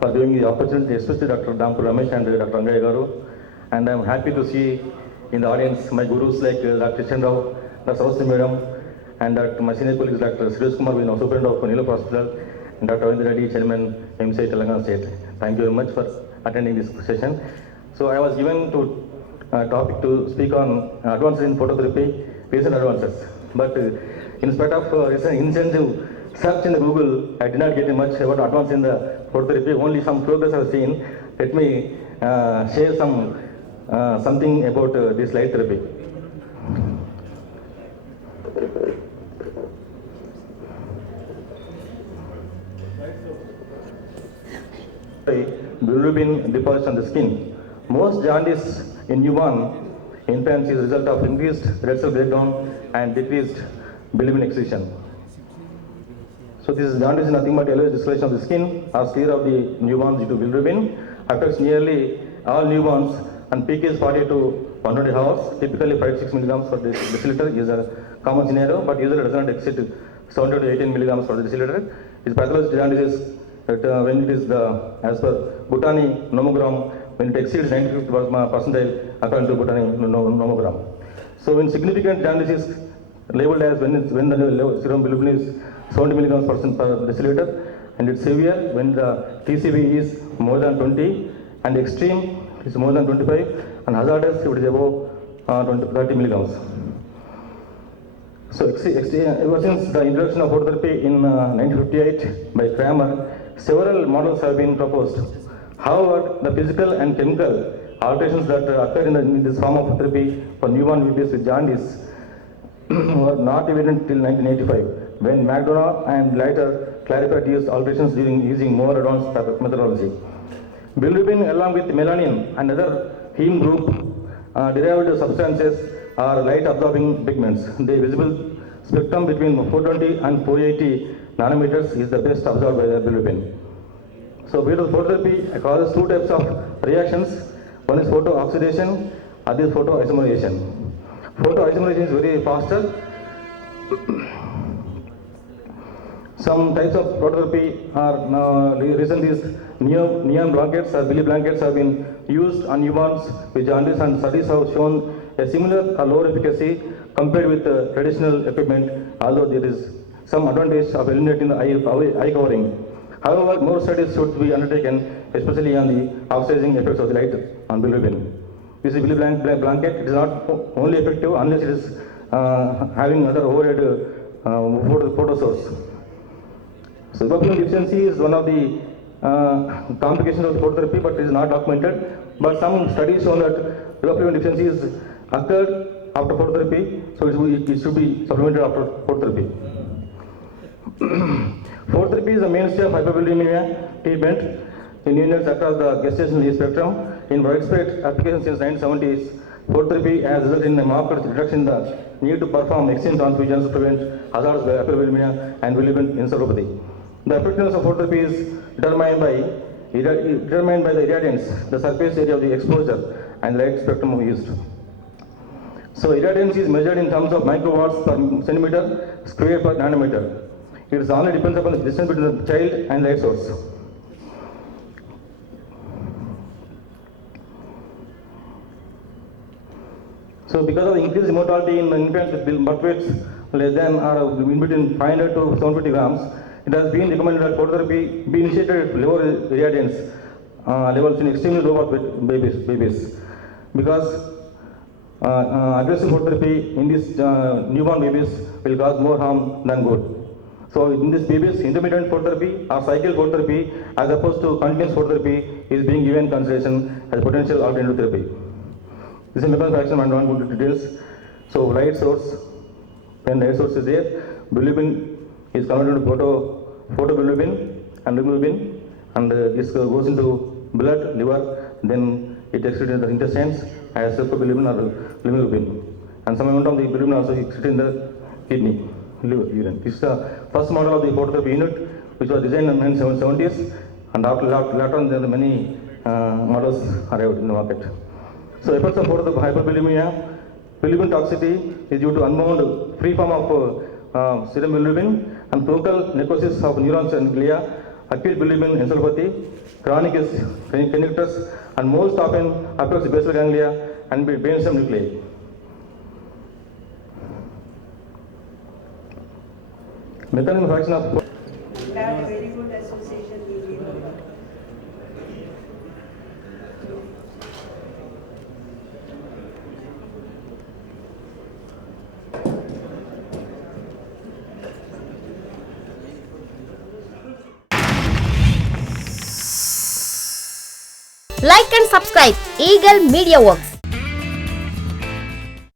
for giving the opportunity, especially Dr. Dampu Ramesh and Dr. Angaya Garu. And I'm happy to see in the audience my gurus like Dr. Chandra, Dr. Saraswati Madam, and my senior colleagues Dr. Suresh Kumar, Superintendent of Nilo Hospital, and Dr. Ravindra Reddy, Chairman, MCI Telangana State. Thank you very much for attending this session. So I was given to topic to speak on advances in phototherapy, recent advances. But in spite of recent intensive search in the Google, I did not get much about advances in the phototherapy. Only some progress I've seen. Let me share something about this light therapy. Bilirubin deposits on the skin. Most jaundice in newborn infants is a result of increased red cell breakdown and decreased bilirubin excretion. So this jaundice is nothing but yellowish discoloration of the skin or smear of the newborns due to bilirubin. Affects nearly all newborns and peak is 40 to 120 hours. Typically 5 to 6 milligrams per deciliter is a common scenario, but usually does not exceed 70 to 18 milligrams per deciliter. Its pathological jaundice is when it is as per Bhutani nomogram, when it exceeds 95th percentile according to Bhutani nomogram. So when significant jaundice is labeled as when the serum bilirubin is 70 milligrams per deciliter, and it's severe when the TCV is more than 20 and extreme is more than 25 and hazardous if it is above 30 milligrams. So ever since the introduction of phototherapy in 1958 by Kramer, several models have been proposed. However, the physical and chemical alterations that occur in this form of therapy for newborn babies with jaundice were not evident till 1985, when McDonough and later clarified these alterations during using more advanced methodology. Bilirubin, along with melanin and other heme group derived substances, are light-absorbing pigments. The visible spectrum between 420 and 480 nanometers is the best absorbed by the bilirubin. So phototherapy causes two types of reactions. One is photooxidation, other is photoisomerization. Photoisomerization is very faster. Some types of phototherapy are recently neon blankets or billy blankets have been used on newborns with jaundice, and studies have shown a similar or lower efficacy compared with traditional equipment, although there is some advantage of eliminating the eye covering. However, more studies should be undertaken, especially on the oxidizing effects of the light on bilirubin. This is billy blanket. It is not only effective unless it is having other overhead photo source. So bilirubin deficiency is one of the complications of the phototherapy, but it is not documented. But some studies show that bilirubin deficiency is occurred after phototherapy, so it should be supplemented after phototherapy. Phototherapy is the mainstay of hyperbilirubinemia treatment in Indians across the gestational age spectrum. In widespread application since 1970s, phototherapy has resulted in a marked reduction in the need to perform exchange transfusions to prevent hazardous hyperbilirubinemia and bilirubin encephalopathy. The effectiveness of phototherapy is determined by the irradiance, the surface area of the exposure, and light spectrum used. So irradiance is measured in terms of microwatts per centimeter square per nanometer. It only depends upon the distance between the child and light source. So because of the increased mortality in infants with birth weights less than or in between 500 to 750 grams, it has been recommended that phototherapy be initiated at lower irradiance levels in extremely low birth babies. Because aggressive phototherapy in these newborn babies will cause more harm than good. So in these babies, intermittent phototherapy or cycle phototherapy as opposed to continuous phototherapy is being given consideration as potential alternative therapy. This is a mechanism of action. I don't want to go into details. So light source, when light source is there, bilirubin is converted to photobilirubin and bilirubin, and this goes into blood, liver, then it excreted in the intestines as bilirubin or bilirubin, and some amount of the bilirubin also excreted in the kidney, liver, urine. This is the first model of the phototherapy unit, which was designed in the 1970s, and later on there are many models arrived in the market. So effects of hyperbilirubinemia, bilirubin toxicity is due to unbound free form of serum bilirubin and focal necrosis of neurons and glia, acute bilirubin encephalopathy, chronic is connectus, and most often affects the basal ganglia and brainstem nuclei. Mechanism of action of Have very good association with you. Like and subscribe Eagle Media Works.